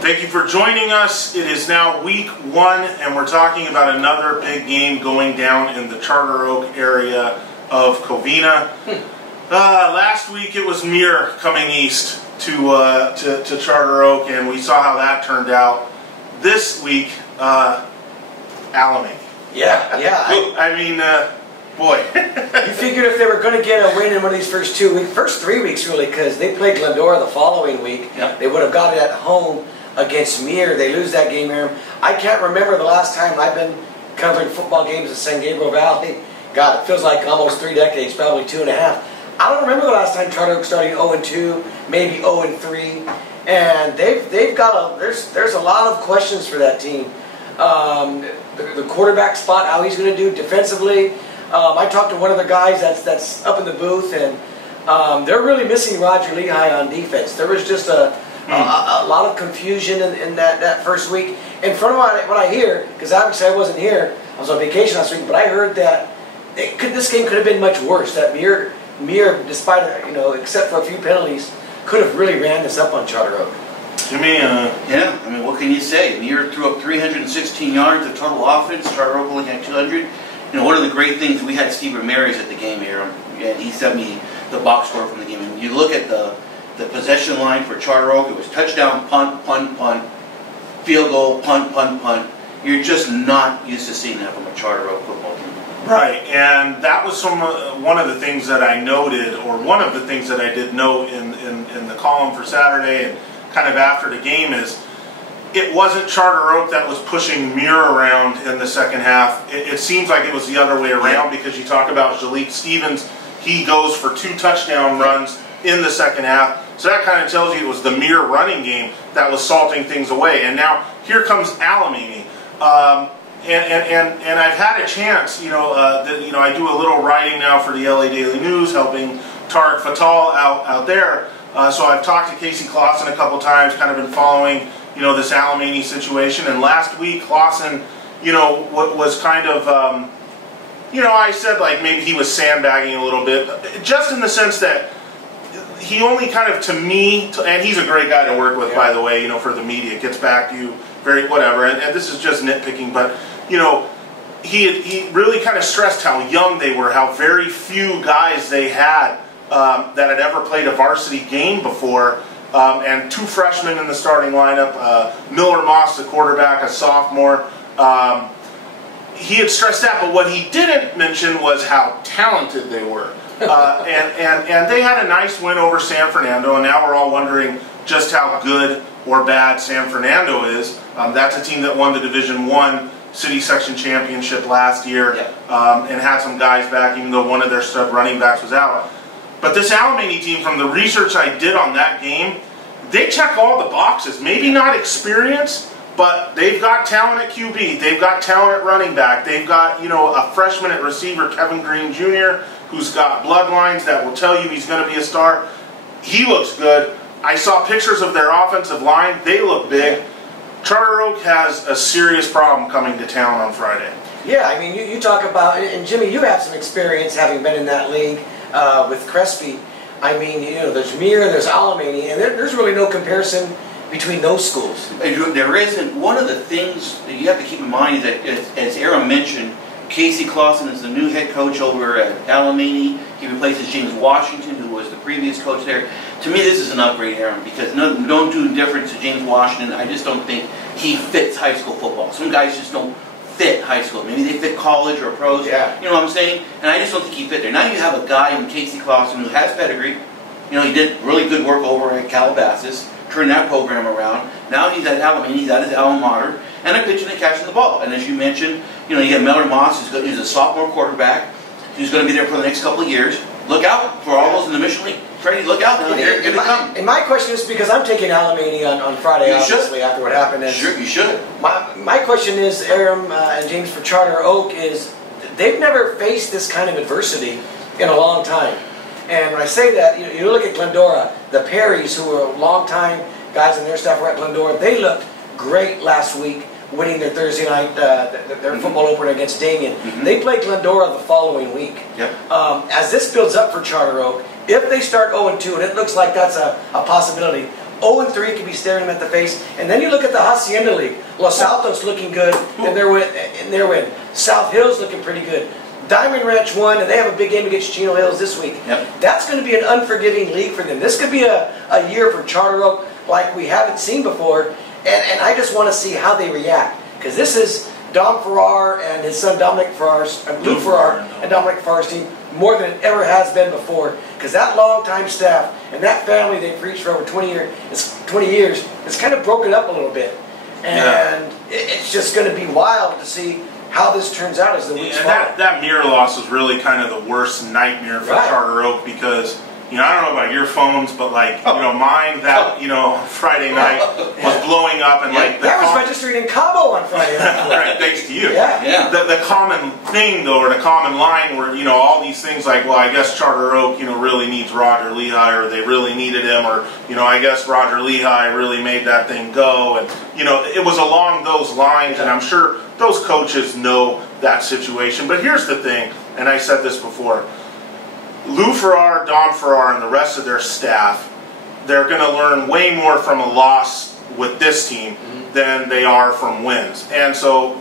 Thank you for joining us. It is now week 1, and we're talking about another big game going down in the Charter Oak area of Covina. Last week it was Muir coming east to Charter Oak, and we saw how that turned out. This week, Alemany. Yeah. I mean, boy. You figured if they were going to get a win in one of these first 3 weeks, really, because they played Glendora the following week, they would have got it at home against Muir. They lose that game here. I can't remember the last time I've been covering football games in San Gabriel Valley. God, it feels like almost 3 decades, probably 2.5. I don't remember the last time Charter Oak starting 0-2, maybe 0-3, and they've got there's a lot of questions for that team. The quarterback spot, how he's going to do defensively. I talked to one of the guys that's up in the booth, and they're really missing Roger Lehigh on defense. There was just a lot of confusion in that first week. And from what I hear, because obviously I wasn't here, I was on vacation last week, but I heard that this game could have been much worse. That Muir, despite except for a few penalties, could have really ran this up on Charter Oak. Jimmy, yeah, I mean, what can you say? Muir threw up 316 yards of total offense. Charter Oak only had 200. One of the great things, we had Steve Ramirez at the game here, and he sent me the box score from the game. And you look at the possession line for Charter Oak, it was touchdown, punt, punt, punt, field goal, punt, punt, punt. You're just not used to seeing that from a Charter Oak football team. Right, and that was one of the things that I noted, or one of the things that I did note in the column for Saturday and kind of after the game is it wasn't Charter Oak that was pushing Muir around in the second half. It seems like it was the other way around, because you talk about Jalik Stevens. He goes for 2 touchdown runs in the second half. So that kind of tells you it was the Muir running game that was salting things away. And now here comes Alemany. And I've had a chance, I do a little writing now for the LA Daily News, helping Tarek Fatal out there. So I've talked to Casey Clausen a couple times, kind of been following, this Alemany situation. And last week, Clausen, was kind of, I said like maybe he was sandbagging a little bit, just in the sense that he only kind of, to me, and he's a great guy to work with, by the way, for the media, gets back to you, whatever, and this is just nitpicking, but, he really kind of stressed how young they were, how very few guys they had that had ever played a varsity game before, and 2 freshmen in the starting lineup, Miller Moss, the quarterback, a sophomore. He had stressed that, but what he didn't mention was how talented they were. And they had a nice win over San Fernando, and now we're all wondering just how good or bad San Fernando is. That's a team that won the Division I City Section Championship last year, and had some guys back, even though one of their stud running backs was out. But this Alemany team, from the research I did on that game, they check all the boxes. Maybe not experience, but they've got talent at QB. They've got talent at running back. They've got, a freshman at receiver, Kevin Green Jr., who's got bloodlines that will tell you he's going to be a star. He looks good. I saw pictures of their offensive line. They look big. Charter Oak has a serious problem coming to town on Friday. Yeah, I mean, you talk about, and Jimmy, you have some experience having been in that league with Crespi. I mean, there's Muir, there's Alemany, and there's really no comparison between those schools. There isn't. One of the things that you have to keep in mind is that, as Aaron mentioned, Casey Clausen is the new head coach over at Alemany. He replaces James Washington, who was the previous coach there. To me, this is an upgrade, Aaron, because don't do indifference to James Washington. I just don't think he fits high school football. Some guys just don't fit high school. Maybe they fit college or pros. Yeah. You know what I'm saying? And I just don't think he fit there. Now you have a guy in Casey Clausen who has pedigree. He did really good work over at Calabasas, turned that program around. Now he's at Alemany, he's at his alma mater, and they're pitching and catching the ball. And as you mentioned, you got Miller Moss, who's a sophomore quarterback, who's going to be there for the next couple of years. Look out for all those in the Mission League. Freddie, look out now. They're going to come. And my question is, because I'm taking Alemany on Friday, obviously, after what happened. And sure, you should. My question is, Aaron and James, for Charter Oak, is they've never faced this kind of adversity in a long time. And when I say that, you look at Glendora, the Perrys, who were long-time guys in their staff were at Glendora, they looked great last week, winning their Thursday night, their football opener against Damien. They played Glendora the following week. As this builds up for Charter Oak, if they start 0-2, and it looks like that's a possibility, 0-3 could be staring them at the face. And then you look at the Hacienda League. Los Altos looking good in their win. South Hills looking pretty good. Diamond Ranch won, and they have a big game against Chino Hills this week. Yep. That's going to be an unforgiving league for them. This could be a year for Charter Oak like we haven't seen before, and I just want to see how they react. Because this is Dom Farrar and his son Dominic Farrar's, Luke Farrar and Dominic Farrar's team more than it ever has been before. Because that long-time staff and that family they've reached for over 20 years, it's kind of broken up a little bit. And it's just going to be wild to see how this turns out as the weeks follow. That mirror loss was really kind of the worst nightmare for Charter Oak because, I don't know about your phones, but mine Friday night was blowing up and that was registered in Cabo on Friday night. Right, thanks to you. Yeah. The common thing though, or the common line were, all these things like, well, I guess Charter Oak, really needs Roger Lehigh, or they really needed him, or, I guess Roger Lehigh really made that thing go, and, it was along those lines, and I'm sure those coaches know that situation. But here's the thing, and I said this before, Lou Farrar, Dom Farrar, and the rest of their staff, they're going to learn way more from a loss with this team than they are from wins. And so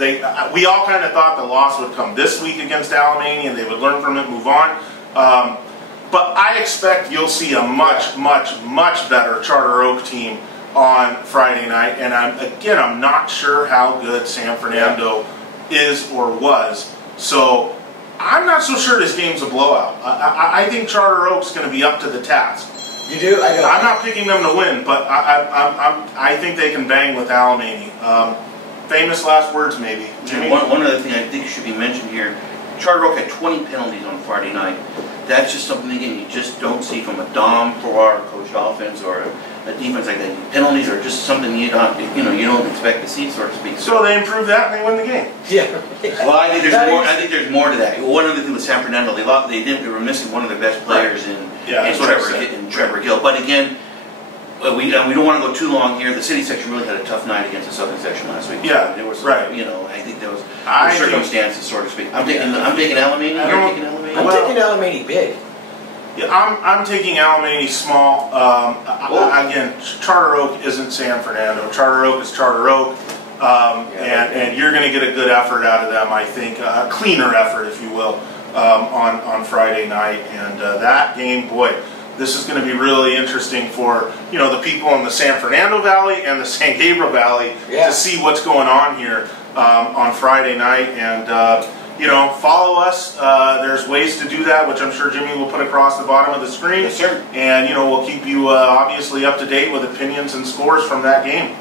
we all kind of thought the loss would come this week against Alemany and they would learn from it, move on. But I expect you'll see a much, much, much better Charter Oak team on Friday night. And I'm not sure how good San Fernando is or was. So I'm not so sure this game's a blowout. I think Charter Oak's going to be up to the task. You do? I'm not picking them to win, but I think they can bang with Alemany. Famous last words, maybe. Jimmy? One other thing I think should be mentioned here, Charter Oak had 20 penalties on Friday night. That's just something, again, you just don't see from a Dom Farrar coached offense or a defense like that. Penalties are just something you don't expect to see, so to speak. So they improve that and they win the game. Yeah. Well, I think there's more. I think there's more to that. One other thing with San Fernando, they were missing one of their best players in Trevor Gill. But again, we don't want to go too long here. The city section really had a tough night against the southern section last week. Yeah, there was right. I think there was circumstances, so to speak. I'm taking Alemany. You're taking Alemany. I'm taking Alemany big. Yeah, I'm taking Alemany small. Again, Charter Oak isn't San Fernando. Charter Oak is Charter Oak, and you're going to get a good effort out of them. I think a cleaner effort, if you will, on Friday night. And that game, boy, this is going to be really interesting for the people in the San Fernando Valley and the San Gabriel Valley to see what's going on here on Friday night. And follow us. There's ways to do that, which I'm sure Jimmy will put across the bottom of the screen. Yes, sir. And we'll keep you obviously up to date with opinions and scores from that game.